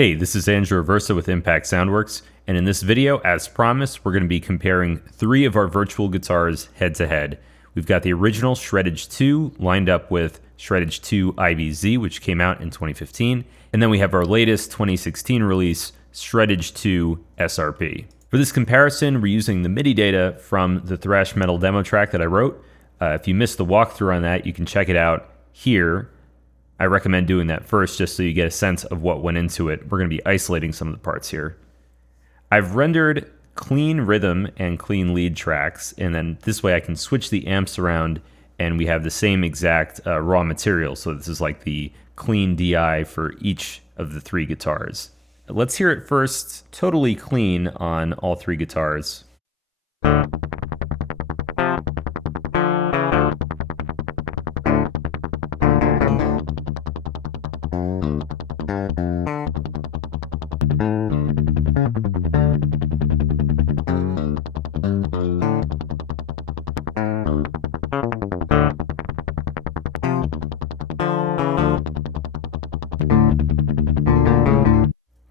Hey, this is Andrew Aversa with Impact Soundworks, and in this video, as promised, we're going to be comparing three of our virtual guitars head-to-head. We've got the original Shreddage 2 lined up with Shreddage 2 IBZ, which came out in 2015, and then we have our latest 2016 release, Shreddage 2 SRP. For this comparison, we're using the MIDI data from the thrash metal demo track that I wrote. If you missed the walkthrough on that, you can check it out here. I recommend doing that first just so you get a sense of what went into it. We're going to be isolating some of the parts here. I've rendered clean rhythm and clean lead tracks, and then this way I can switch the amps around and we have the same exact raw material. So this is like the clean DI for each of the three guitars. Let's hear it first, totally clean on all three guitars.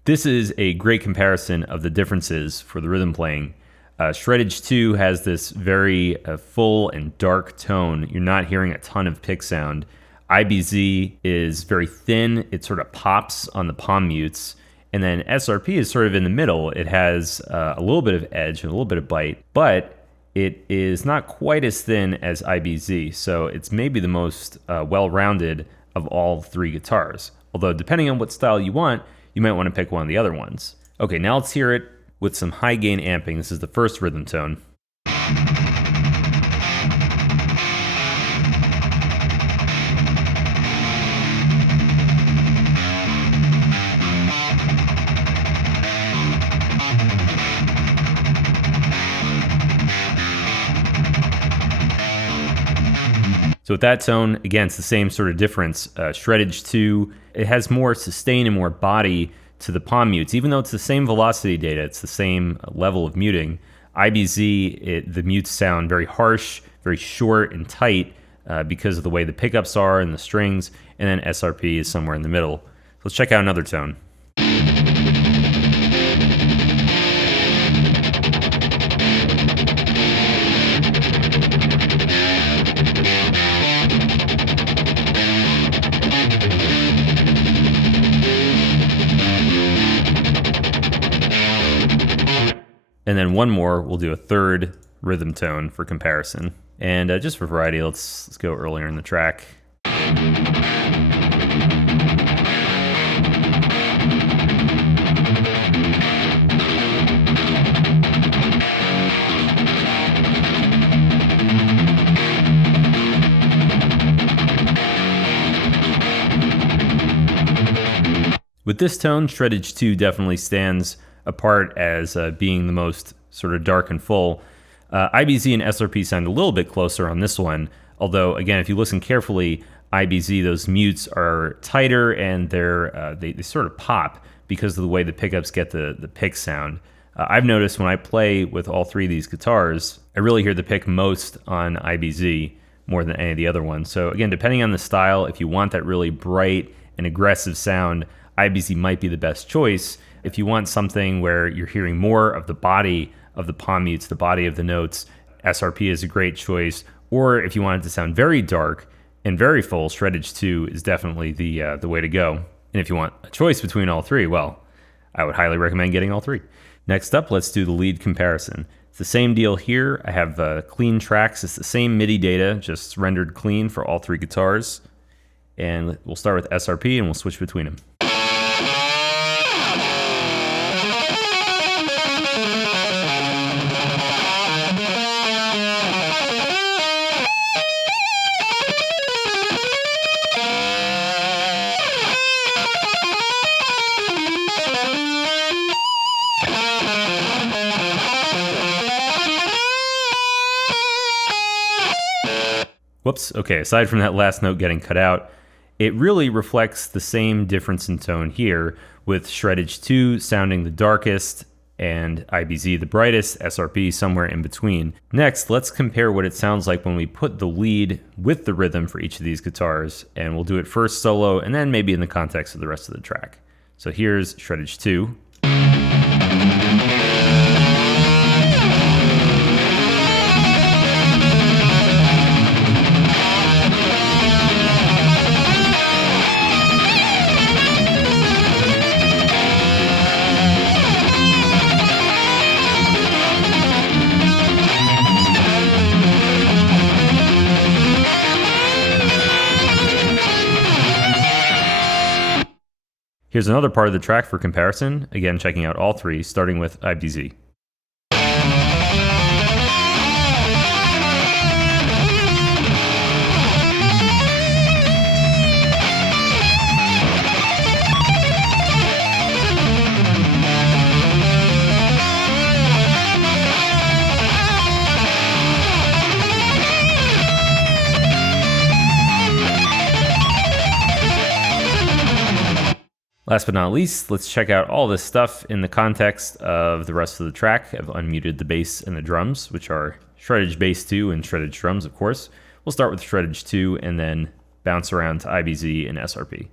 This is a great comparison of the differences for the rhythm playing. Shreddage 2 has this very full and dark tone. You're not hearing a ton of pick sound. IBZ is very thin. It sort of pops on the palm mutes. And then SRP is sort of in the middle. It has a little bit of edge and a little bit of bite, but it is not quite as thin as IBZ. So it's maybe the most well-rounded of all three guitars. Although depending on what style you want, you might want to pick one of the other ones. Okay, now let's hear it with some high gain amping. This is the first rhythm tone. So with that tone, again, it's the same sort of difference. Shreddage 2, it has more sustain and more body to the palm mutes. Even though it's the same velocity data, it's the same level of muting. IBZ, the mutes sound very harsh, very short and tight because of the way the pickups are and the strings, and then SRP is somewhere in the middle. Let's check out another tone. And then one more, we'll do a third rhythm tone for comparison. And just for variety, let's go earlier in the track. With this tone, Shreddage 2 definitely stands apart as being the most sort of dark and full. IBZ and SRP sound a little bit closer on this one, although again, if you listen carefully, IBZ, those mutes are tighter and they sort of pop because of the way the pickups get the pick sound. I've noticed when I play with all three of these guitars, I really hear the pick most on IBZ more than any of the other ones. So again, depending on the style, if you want that really bright and aggressive sound, IBZ might be the best choice. If you want something where you're hearing more of the body of the palm mutes, the body of the notes, SRP is a great choice. Or if you want it to sound very dark and very full, Shreddage 2 is definitely the way to go. And if you want a choice between all three, well, I would highly recommend getting all three. Next up, let's do the lead comparison. It's the same deal here. I have clean tracks. It's the same MIDI data, just rendered clean for all three guitars. And we'll start with SRP and we'll switch between them. Whoops, okay, aside from that last note getting cut out, it really reflects the same difference in tone here, with Shreddage 2 sounding the darkest and IBZ the brightest, SRP somewhere in between. Next, let's compare what it sounds like when we put the lead with the rhythm for each of these guitars, and we'll do it first solo and then maybe in the context of the rest of the track. So here's Shreddage 2. Here's another part of the track for comparison, again checking out all three, starting with IBZ. Last but not least, let's check out all this stuff in the context of the rest of the track. I've unmuted the bass and the drums, which are Shreddage Bass 2 and Shreddage Drums, of course. We'll start with Shreddage 2 and then bounce around to IBZ and SRP.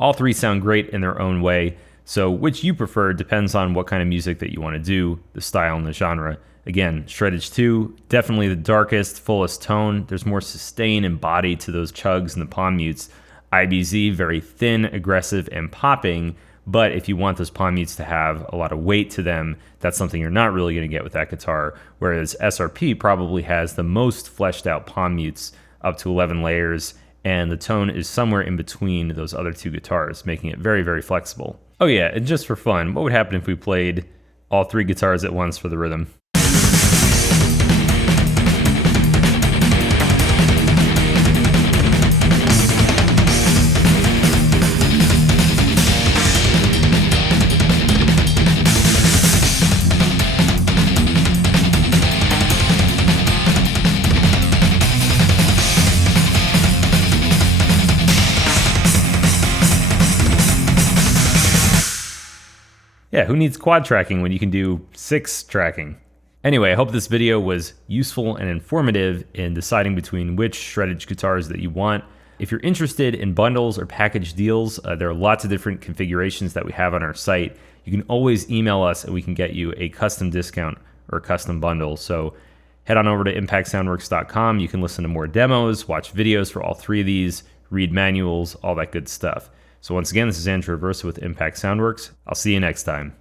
All three sound great in their own way, so which you prefer depends on what kind of music that you want to do, the style and the genre. Again, Shreddage 2, definitely the darkest, fullest tone. There's more sustain and body to those chugs and the palm mutes. IBZ, very thin, aggressive, and popping, but if you want those palm mutes to have a lot of weight to them, that's something you're not really going to get with that guitar, whereas SRP probably has the most fleshed out palm mutes, up to 11 layers, and the tone is somewhere in between those other two guitars, making it very, very flexible. Oh yeah, and just for fun, what would happen if we played all three guitars at once for the rhythm? Yeah, who needs quad tracking when you can do 6 tracking? Anyway, I hope this video was useful and informative in deciding between which Shreddage guitars that you want. If you're interested in bundles or package deals, there are lots of different configurations that we have on our site. You can always email us and we can get you a custom discount or a custom bundle. So head on over to impactsoundworks.com. You can listen to more demos, watch videos for all three of these, read manuals, all that good stuff. So once again, this is Andrew Aversa with Impact Soundworks. I'll see you next time.